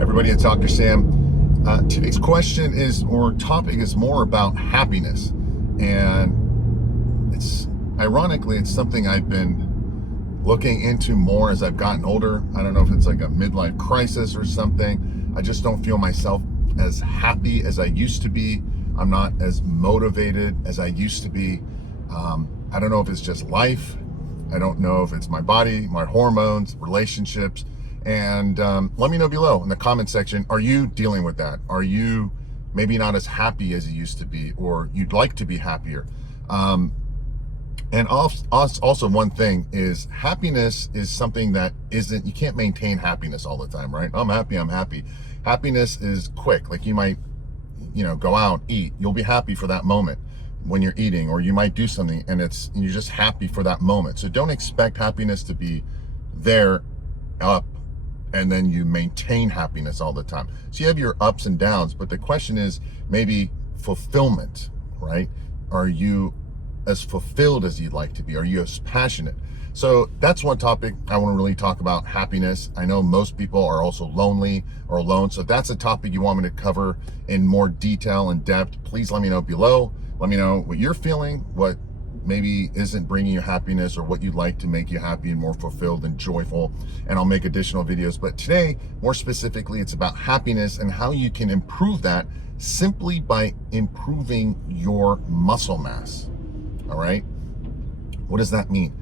Everybody, it's Dr. Sam. Today's question is, or topic is more about happiness. And ironically, it's something I've been looking into more as I've gotten older. I don't know if it's like a midlife crisis or something. I just don't feel myself as happy as I used to be. I'm not as motivated as I used to be. I don't know if it's just life. I don't know if it's my body, my hormones, relationships. And let me know below in the comment section, are you dealing with that? Are you maybe not as happy as you used to be, or you'd like to be happier? And also one thing is, happiness is something that you can't maintain happiness all the time, right? I'm happy. Happiness is quick. Like you might, go out, eat. You'll be happy for that moment when you're eating, or you might do something and you're just happy for that moment. So don't expect happiness to be there, up, and then you maintain happiness all the time. So you have your ups and downs, but the question is maybe fulfillment, right? Are you as fulfilled as you'd like to be? Are you as passionate? So that's one topic I want to really talk about, happiness. I know most people are also lonely or alone. So if that's a topic you want me to cover in more detail and depth, please let me know below. Let me know what you're feeling, what maybe isn't bringing you happiness, or what you'd like to make you happy and more fulfilled and joyful. And I'll make additional videos. But today, more specifically, it's about happiness and how you can improve that simply by improving your muscle mass. All right. What does that mean?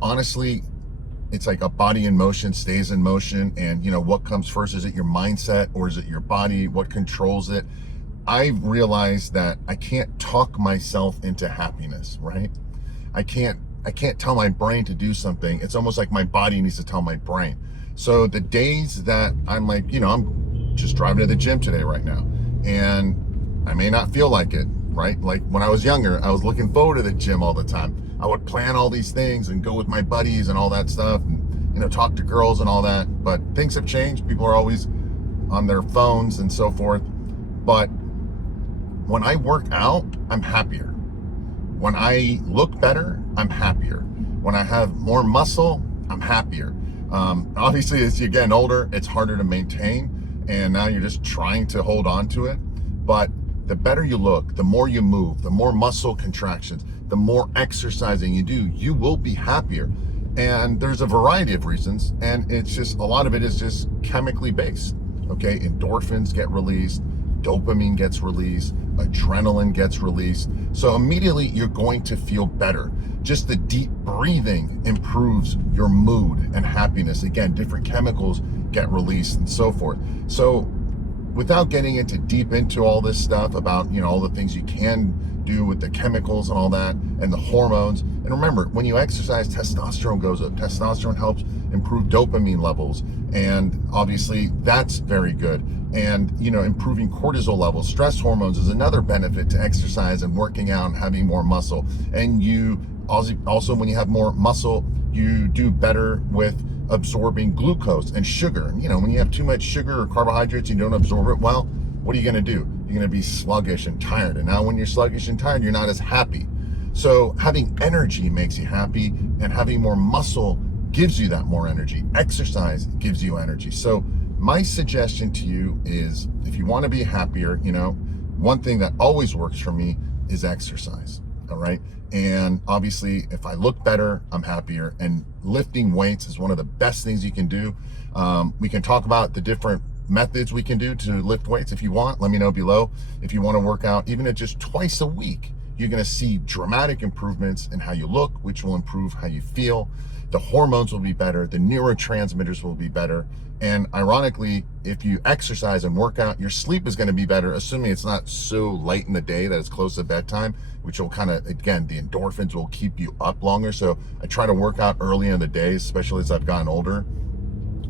Honestly, it's like a body in motion stays in motion. And what comes first? Is it your mindset or is it your body? What controls it? I realized that I can't talk myself into happiness, right? I can't tell my brain to do something. It's almost like my body needs to tell my brain. So the days that I'm like, I'm just driving to the gym today right now, and I may not feel like it, right? Like when I was younger, I was looking forward to the gym all the time. I would plan all these things and go with my buddies and all that stuff, and talk to girls and all that. But things have changed. People are always on their phones and so forth. But when I work out, I'm happier. When I look better, I'm happier. When I have more muscle, I'm happier. Obviously, as you get older, it's harder to maintain, and now you're just trying to hold on to it. But the better you look, the more you move, the more muscle contractions, the more exercising you do, you will be happier. And there's a variety of reasons, and it's just, a lot of it is just chemically based. Okay, endorphins get released, dopamine gets released, adrenaline gets released. So immediately you're going to feel better. Just the deep breathing improves your mood and happiness. Again, different chemicals get released and so forth. So without getting deep into all this stuff about, all the things you can do with the chemicals and all that, and the hormones. And remember, when you exercise, testosterone goes up. Testosterone helps improve dopamine levels. And obviously that's very good. And, improving cortisol levels, stress hormones is another benefit to exercise and working out and having more muscle. And you also, when you have more muscle, you do better with absorbing glucose and sugar. When you have too much sugar or carbohydrates, you don't absorb it well, what are you going to do? You're going to be sluggish and tired. And now when you're sluggish and tired, you're not as happy. So having energy makes you happy, and having more muscle gives you that more energy. Exercise gives you energy. So my suggestion to you is, if you want to be happier, one thing that always works for me is exercise. All right. And obviously, if I look better, I'm happier. And lifting weights is one of the best things you can do. We can talk about the different methods we can do to lift weights. If you want, let me know below. If you want to work out even at just twice a week, you're going to see dramatic improvements in how you look, which will improve how you feel. The hormones will be better. The neurotransmitters will be better. And ironically, if you exercise and work out, your sleep is going to be better, assuming it's not so late in the day that it's close to bedtime, which will again, the endorphins will keep you up longer. So I try to work out early in the day, especially as I've gotten older,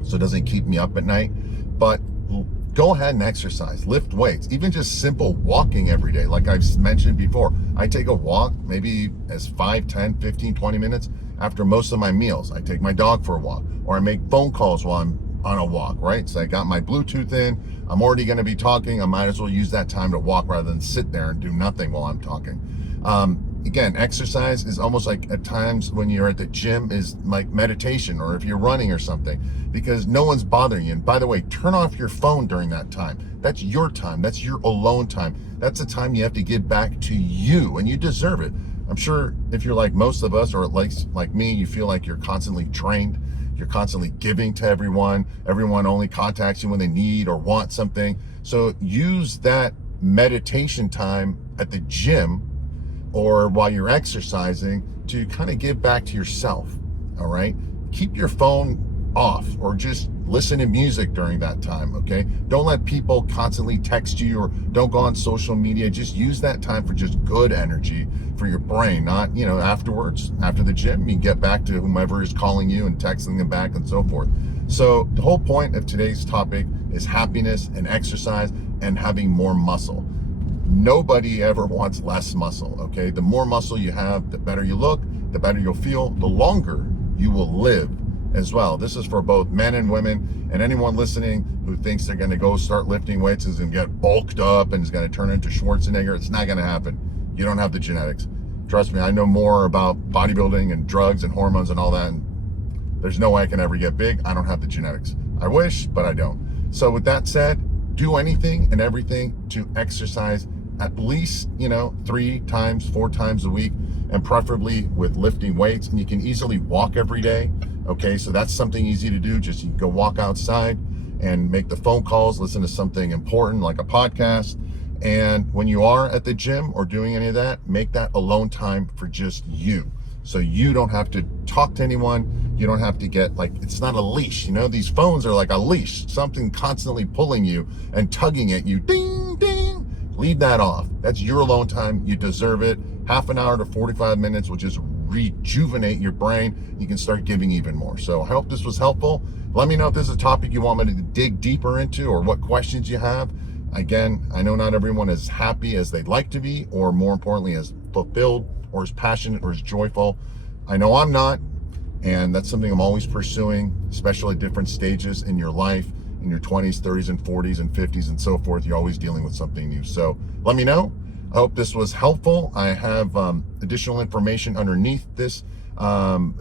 so it doesn't keep me up at night. But go ahead and exercise, lift weights, even just simple walking every day. Like I've mentioned before, I take a walk maybe as 5, 10, 15, 20 minutes after most of my meals. I take my dog for a walk, or I make phone calls while I'm on a walk, right? So I got my Bluetooth in, I'm already going to be talking. I might as well use that time to walk rather than sit there and do nothing while I'm talking. again, exercise is almost like at times when you're at the gym is like meditation, or if you're running or something, because no one's bothering you. And by the way, turn off your phone during that time. That's your time. That's your alone time. That's the time you have to give back to you, and you deserve it. I'm sure if you're like most of us, or at least like me, you feel like you're constantly drained. You're constantly giving to everyone. Everyone only contacts you when they need or want something. So use that meditation time at the gym or while you're exercising to kind of give back to yourself. All right. Keep your phone off, or just listen to music during that time. Okay. Don't let people constantly text you, or don't go on social media. Just use that time for just good energy for your brain, not, afterwards, after the gym, you can get back to whomever is calling you and texting them back and so forth. So the whole point of today's topic is happiness and exercise and having more muscle. Nobody ever wants less muscle. Okay. The more muscle you have, the better you look, the better you'll feel, the longer you will live as well. This is for both men and women, and anyone listening who thinks they're going to go start lifting weights and is going to get bulked up and is going to turn into Schwarzenegger. It's not going to happen. You don't have the genetics. Trust me, I know more about bodybuilding and drugs and hormones and all that, and there's no way I can ever get big. I don't have the genetics. I wish, but I don't. So with that said, do anything and everything to exercise at least, 3 times, 4 times a week, and preferably with lifting weights. And you can easily walk every day. Okay, so that's something easy to do. Just you go walk outside and make the phone calls, listen to something important like a podcast. And when you are at the gym or doing any of that, make that alone time for just you. So you don't have to talk to anyone. You don't have to get it's not a leash. These phones are like a leash, something constantly pulling you and tugging at you. Ding, ding. Leave that off. That's your alone time. You deserve it. Half an hour to 45 minutes will just rejuvenate your brain. You can start giving even more. So I hope this was helpful. Let me know if this is a topic you want me to dig deeper into, or what questions you have. Again, I know not everyone is happy as they'd like to be, or more importantly, as fulfilled or as passionate or as joyful. I know I'm not, and that's something I'm always pursuing, especially at different stages in your life, in your 20s, 30s, and 40s, and 50s, and so forth. You're always dealing with something new. So let me know. I hope this was helpful. I have additional information underneath this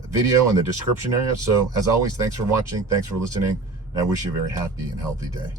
video in the description area. So as always, thanks for watching. Thanks for listening. And I wish you a very happy and healthy day.